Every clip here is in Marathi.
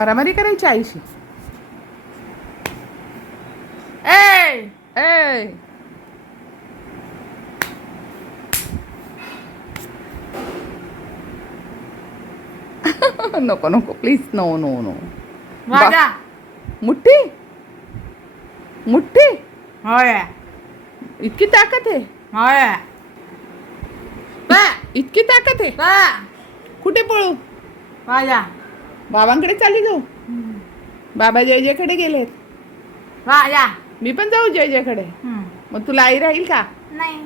मारामारी करायची आईशी. ए ए नको नको प्लीज, नो नो नो. माझा मुठ्ठी मुठ्ठी होय इतकी ताकद आहे, होय बा इतकी ताकद आहे. बा कुठे पळू? माझा बाबांकडे चालली जाऊ. बाबा जय जयकडे गेलेत. माझा मी पण जाऊ जय जयकडे. मग तुला आई राहील का? नाही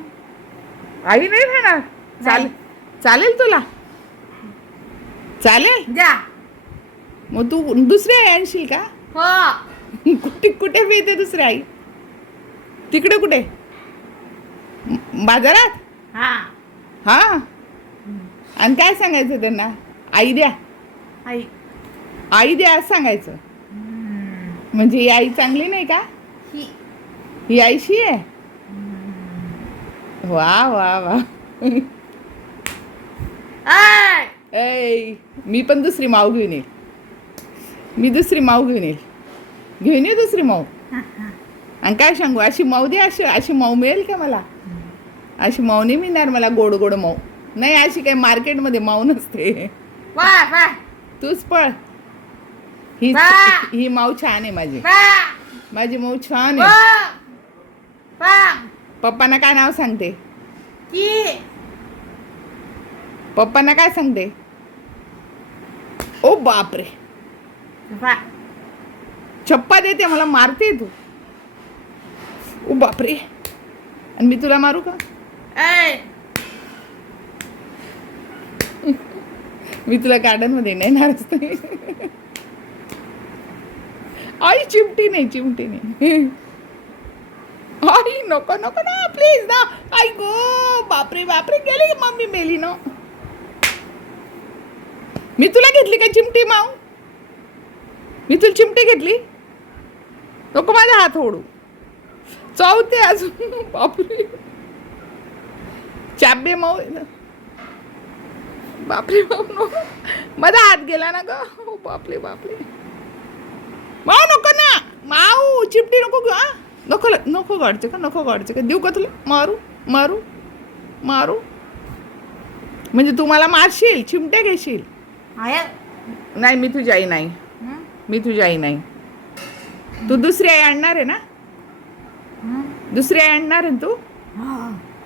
आई नाही राहणार. नाही. चालेल तुला? चालेल. जा मग तू दुसरी आई आणशील का? हो कुठे कुठे मिळते दुसरी आई? तिकडे कुठे? बाजारात? हा हा. आणि काय सांगायचं त्यांना? आई द्या, आई आई द्या असं सांगायचं. म्हणजे ही आई चांगली नाही का? ही ही आईशी आहे. वा वा वा. आय ऐ मी पण दुसरी माऊ घेऊन येईल. मी दुसरी माऊ घेऊन येईल. घेऊन ये दुसरी माऊ. आणि काय सांगू, अशी माऊ दे. अशी माऊ मिळेल का मला? अशी माऊ नाही मिळणार मला. गोड गोड माऊ नाही. अशी काही मार्केटमध्ये माऊ नसते. वा वा तूच पळ. ही बा. ही माऊ छान आहे माझी. बा माझी माऊ छान बा आहे. बा पप्पांना काय नाव सांगते? की पप्पांना काय सांगते? ओ बापरे, बा चप्पा देते मला. मारते तू. ओ बापरे. आणि मी तुला मारू का? ए मी तुला गार्डन मध्ये नेणार असते. आई चिमटी नाही, चिमटी नाही. आई नको नको ना प्लीज ना. आई गो बापरे बापरे. गेली की मम्मी मेली ना. मी तुला घेतली का चिमटी माऊ? मी तुला चिमटी घेतली? नको माझा हात ओढू. चावते अजून. बापरे. चाबे माऊ. बापरे बाप नो. माझा हात गेला ना ग. बापरे बापरे. माऊ नको ना. माऊ चिमटी नको ग. नको नको गाडचे का? नको गाडचे का? देऊ का तुला? मारू मारू मारू. म्हणजे तू मला मारशील, चिमट्या घेशील? आहे नाही, मी तुझी आई नाही. मी तुझी आई नाही. तू दुसरी आई आणणार आहे ना? दुसरी आई आणणार आहे तू?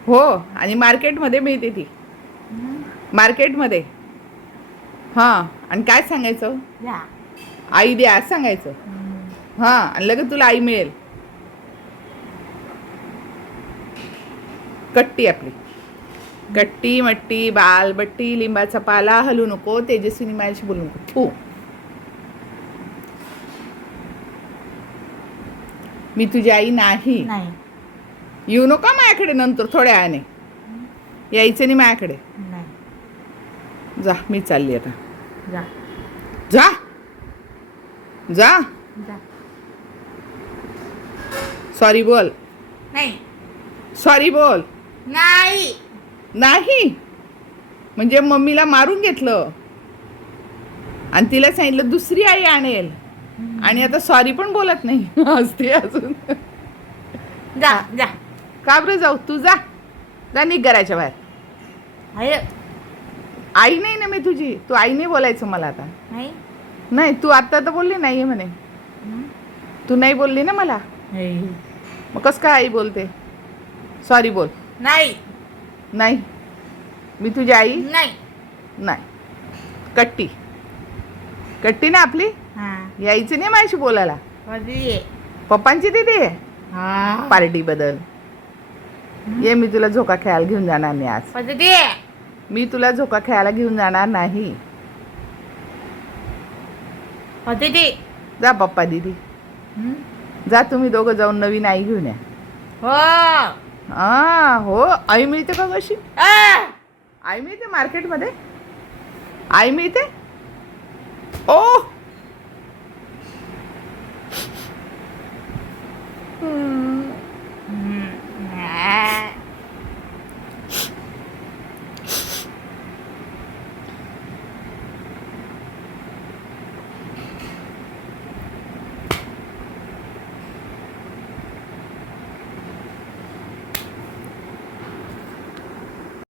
हो. आणि मार्केटमध्ये मिळते ती. मार्केटमध्ये. हां. आणि काय सांगायचं? या आई द्या असं सांगायचं. हां. आणि लगेच तुला आई मिळेल. कट्टी आपली. कट्टी मट्टी बालबट्टी लिंबाचा पाला. हलू नको. तेजस्विनी माझ्याशी बोलू नको. तू मी तुझी आई नाही. नाही येऊ नका माझ्याकडे नंतर थोड्या वेळाने. यायचं नाही माझ्याकडे. नाही जा, मी चालली आता. जा जा जा. जा सॉरी बोल. नाही सॉरी बोल. नाही नाही म्हणजे मम्मीला मारून घेतलं आणि तिला सांगितलं दुसरी आई आणेल. आणि आता सॉरी पण बोलत नाही. असते अजून. जा जा का बरं जाऊ? तू जा. जा निघ घराच्या बाहेर. आहे आई नाही ना मी तुझी. तू आई नाही बोलायचं मला आता. नाही नाही, तू आत्ता तर बोलली नाही म्हणे. तू नाही बोलली ना मला. मग कसं काय आई बोलते? सॉरी बोल. नाही नाही, मी तुझी आई नाही नाही. कट्टी कट्टी ना आपली. हा यायचं नाही माझ्याशी बोलायला. कधी पप्पांची दिदी आहे. हा पार्टी बदल. ये, मी तुला झोका खेळायला घेऊन जाणार नाही आज. कधी मी तुला झोका खेळायला घेऊन जाणार नाही. कधी जा पप्पा दीदी. जा तुम्ही दोघं जाऊन नवीन आई घेऊन या. हो हो. आई मिळते का कशी? आई मिळते मार्केटमध्ये. आई मिळते. ओ